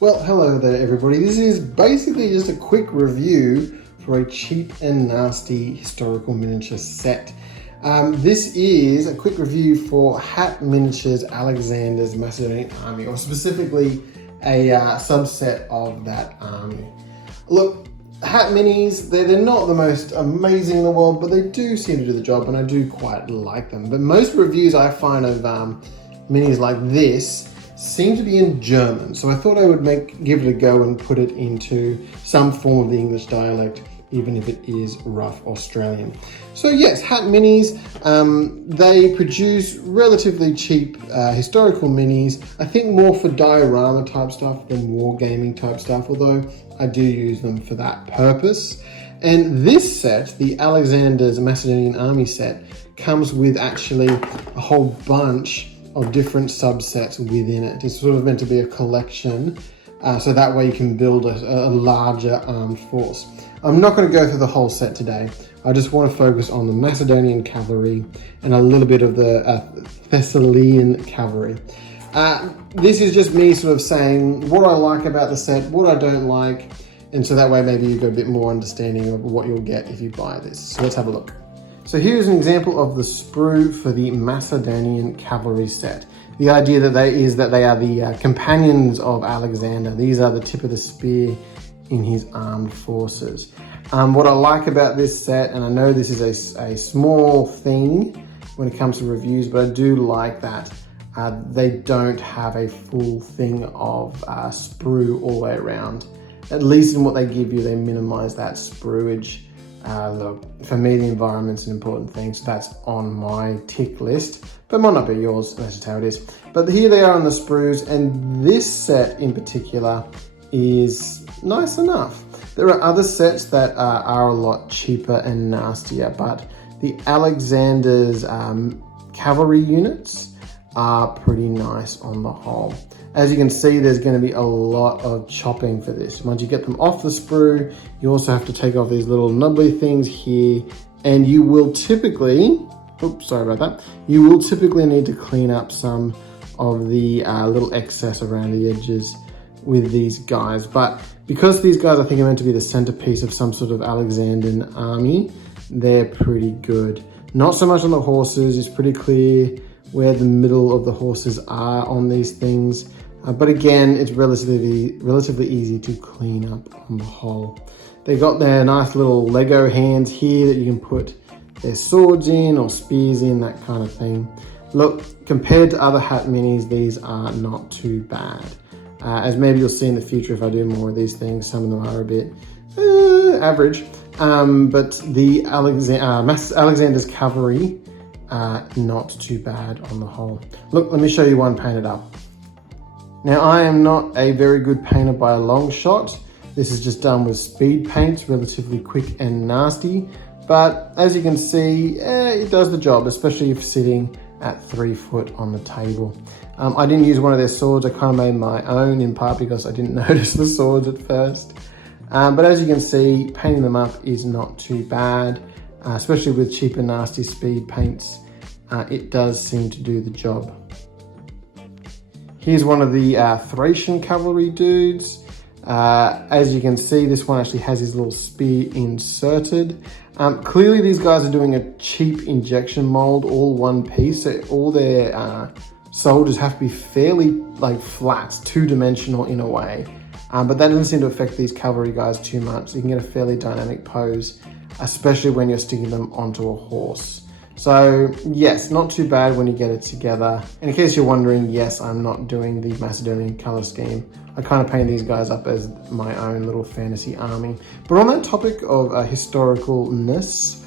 Well, hello there everybody. This is basically just a quick review for a cheap and nasty historical miniature set. This is a quick review for HaT Miniatures Alexander's Macedonian Army, or specifically a subset of that army. Look, HaT Minis, they're not the most amazing in the world, but they do seem to do the job and I do quite like them. But most reviews I find of minis like this seem to be in German, so I thought I would give it a go and put it into some form of the English dialect, even if it is rough Australian. So yes, HaT Minis, they produce relatively cheap historical minis, I think more for diorama type stuff than wargaming type stuff, although I do use them for that purpose. And this set, the Alexander's Macedonian Army set, comes with actually a whole bunch of different subsets within it. It's sort of meant to be a collection, so that way you can build a larger armed force. I'm not going to go through the whole set today. I just want to focus on the Macedonian Cavalry and a little bit of the Thessalian Cavalry. This is just me sort of saying what I like about the set, what I don't like, and so that way maybe you get a bit more understanding of what you'll get if you buy this. So let's have a look. So here's an example of the sprue for the Macedonian Cavalry set. The idea that they are the companions of Alexander. These are the tip of the spear in his armed forces. What I like about this set, and I know this is a small thing when it comes to reviews, but I do like that they don't have a full thing of sprue all the way around. At least in what they give you, they minimize that spruage. Look, for me the environment's an important thing, so that's on my tick list, but might not be yours, that's just how it is. But here they are on the sprues, and this set in particular is nice enough. There are other sets that are a lot cheaper and nastier, but the Alexander's cavalry units are pretty nice on the whole. As you can see, there's going to be a lot of chopping for this. Once you get them off the sprue, you also have to take off these little nubbly things here, and you will typically, oops, sorry about that, you will typically need to clean up some of the little excess around the edges with these guys. But because these guys I think are meant to be the centerpiece of some sort of Alexandrian army, they're pretty good. Not so much on the horses, it's pretty clear where the middle of the horses are on these things. But again, it's relatively easy to clean up on the whole. They got their nice little Lego hands here that you can put their swords in or spears in, that kind of thing. Look, compared to other HaT Minis, these are not too bad. As maybe you'll see in the future if I do more of these things, some of them are a bit average. But the Alexander's Cavalry, not too bad on the whole. Look, let me show you one painted up. Now, I am not a very good painter by a long shot. This is just done with speed paints, relatively quick and nasty. But as you can see, it does the job, especially if sitting at 3 foot on the table. I didn't use one of their swords. I kind of made my own, in part because I didn't notice the swords at first. But as you can see, painting them up is not too bad, especially with cheap and nasty speed paints. It does seem to do the job. Here's one of the Thracian cavalry dudes. As you can see, this one actually has his little spear inserted. Clearly these guys are doing a cheap injection mold, all one piece, so all their soldiers have to be fairly flat, two-dimensional in a way. But that doesn't seem to affect these cavalry guys too much. You can get a fairly dynamic pose, especially when you're sticking them onto a horse. So yes, not too bad when you get it together. And in case you're wondering, yes, I'm not doing the Macedonian color scheme. I kind of paint these guys up as my own little fantasy army. But on that topic of historicalness,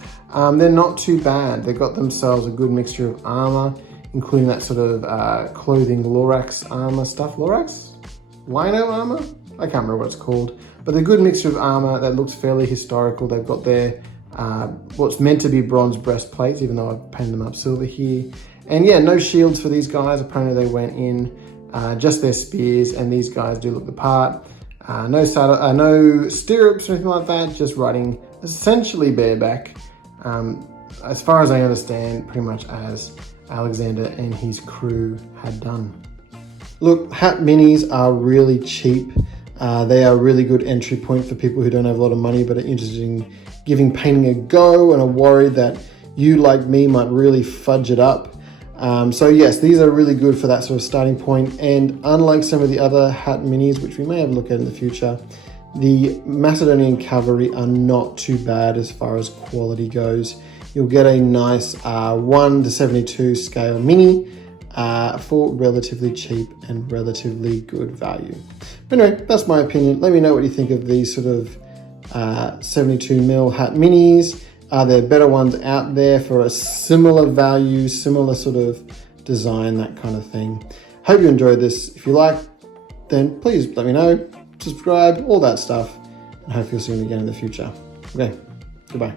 they're not too bad. They've got themselves a good mixture of armor, including that sort of clothing Lorax armor stuff. Lorax? Lino armor? I can't remember what it's called. But they're a good mixture of armor that looks fairly historical. They've got their what's meant to be bronze breastplates, even though I've painted them up silver here. And yeah, no shields for these guys. Apparently they went in just their spears, and these guys do look the part. No stirrups or anything like that, just riding essentially bareback. As far as I understand, pretty much as Alexander and his crew had done. Look, HaT Minis are really cheap. They are a really good entry point for people who don't have a lot of money but are interested in giving painting a go and are worried that you, like me, might really fudge it up. So yes, these are really good for that sort of starting point. And unlike some of the other HaT Minis, which we may have a look at in the future, the Macedonian Cavalry are not too bad as far as quality goes. You'll get a nice 1:72 scale mini for relatively cheap and relatively good value. But anyway, that's my opinion. Let me know what you think of these sort of 72mm HaT Minis. Are there better ones out there for a similar value, similar sort of design, that kind of thing? Hope you enjoyed this. If you like, then please let me know, subscribe, all that stuff, and hopefully you'll see me again in the future. Okay, goodbye.